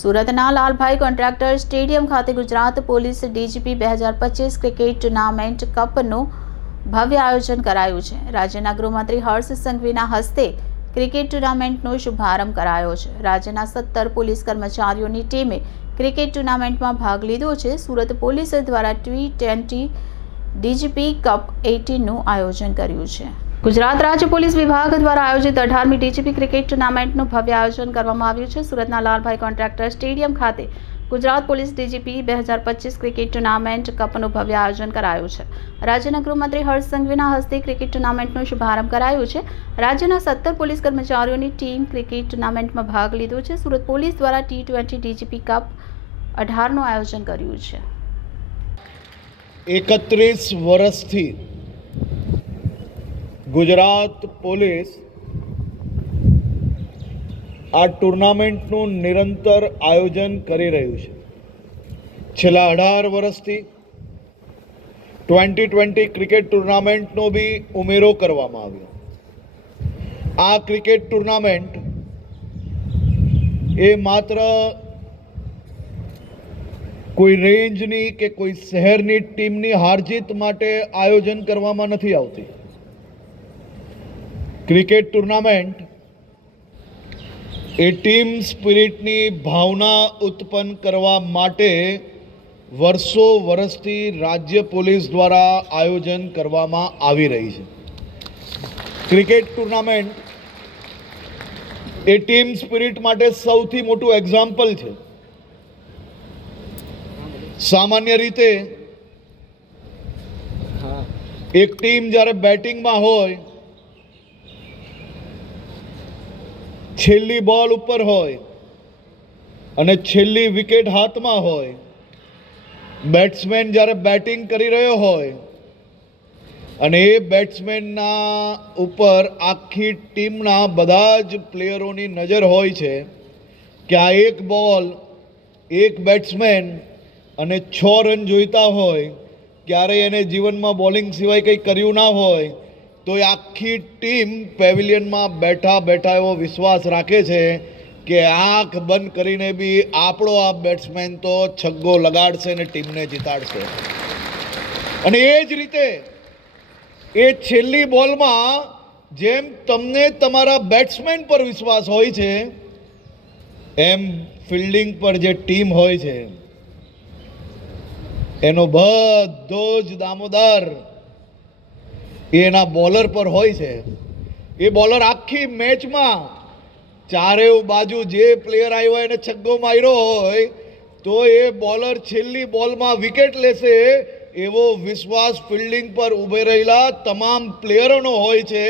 સુરતના Lalbhai contractor stadium ખાતે Gujarat police DGP બે હજાર પચીસ ક્રિકેટ ટુર્નામેન્ટ કપનું ભવ્ય આયોજન કરાયું છે. રાજ્યના ગૃહમંત્રી હર્ષ સંઘવીના હસ્તે ક્રિકેટ ટુર્નામેન્ટનો શુભારંભ કરાયો છે. રાજ્યના સત્તર પોલીસ કર્મચારીઓની ટીમે ક્રિકેટ ટુર્નામેન્ટમાં ભાગ લીધો છે. સુરત પોલીસ દ્વારા ટી ટ્વેન્ટી ડીજીપી કપ એટીનનું આયોજન કર્યું છે. ગુજરાત રાજ્ય પોલીસ વિભાગ દ્વારા આયોજિત અઢારમી ડીજીપી ક્રિકેટ ટુર્નામેન્ટનું ભવ્ય આયોજન કરવામાં આવ્યું છે. સુરતના લાલભાઈ કોન્ટ્રાક્ટર સ્ટેડિયમ ખાતે ગુજરાત પોલીસ ડીજીપી બે હજાર પચીસ ક્રિકેટ ટુર્નામેન્ટ કપનું ભવ્ય આયોજન કરાયું છે. રાજ્યના ગૃહમંત્રી હર્ષ સંઘવીના હસ્તે ક્રિકેટ ટુર્નામેન્ટનો શુભારંભ કરાયો છે. રાજ્યના સત્તર પોલીસ કર્મચારીઓની ટીમ ક્રિકેટ ટુર્નામેન્ટમાં ભાગ લીધો છે. સુરત પોલીસ દ્વારા ટી ટ્વેન્ટી ડીજીપી કપ અઢારનું આયોજન કર્યું છે. એકત્રીસ વર્ષથી ગુજરાત પોલીસ આ ટુર્નામેન્ટનું નિરંતર આયોજન કરી રહ્યું છે. છેલ્લા અઢાર વર્ષથી ટ્વેન્ટી ટ્વેન્ટી ક્રિકેટ ટુર્નામેન્ટનો બી ઉમેરો કરવામાં આવ્યો. આ ક્રિકેટ ટુર્નામેન્ટ એ માત્ર કોઈ રેન્જની કે કોઈ શહેરની ટીમની હારજીત માટે આયોજન કરવામાં નથી આવતી. ક્રિકેટ ટુર્નામેન્ટ એ ટીમ સ્પિરિટની ભાવના ઉત્પન્ન કરવા માટે વર્ષો વર્ષથી રાજ્ય પોલીસ દ્વારા આયોજન કરવામાં આવી રહી છે. ક્રિકેટ ટુર્નામેન્ટ એ ટીમ સ્પિરિટ માટે સૌથી મોટું એક્ઝામ્પલ છે. સામાન્ય રીતે એક ટીમ જ્યારે બેટિંગમાં હોય છેલ્લી બોલ ઉપર હોય અને છેલ્લી વિકેટ હાથમાં હોય, બેટ્સમેન જ્યારે બેટિંગ કરી રહ્યો હોય અને એ બેટ્સમેનના ઉપર આખી ટીમના બધા જ પ્લેયરોની નજર હોય છે કે આ એક બોલ, એક બેટ્સમેન અને છ રન જોઈતા હોય, ક્યારેય એને જીવનમાં બોલિંગ સિવાય કંઈ કર્યું ના હોય તો એ આખી ટીમ પેવિલિયનમાં બેઠા બેઠા એવો વિશ્વાસ રાખે છે કે આંખ બંધ કરીને બી આપણો આ બેટ્સમેન તો છગ્ગો લગાડશે ને ટીમને જીતાડશે. અને એ જ રીતે એ છેલ્લી બોલમાં જેમ તમને તમારા બેટ્સમેન પર વિશ્વાસ હોય છે, એમ ફિલ્ડિંગ પર જે ટીમ હોય છે, એનો બધો જ દામોદર એ એના બોલર પર હોય છે. એ બોલર આખી મેચમાં ચારે બાજુ જે પ્લેયર આવ્યો હોય એને છગ્ગો માર્યો હોય, તો એ બોલર છેલ્લી બોલમાં વિકેટ લેશે એવો વિશ્વાસ ફિલ્ડિંગ પર ઊભે રહેલા તમામ પ્લેયરોનો હોય છે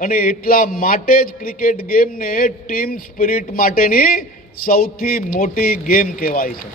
અને એટલા માટે જ ક્રિકેટ ગેમને ટીમ સ્પિરિટ માટેની સૌથી મોટી ગેમ કહેવાય છે.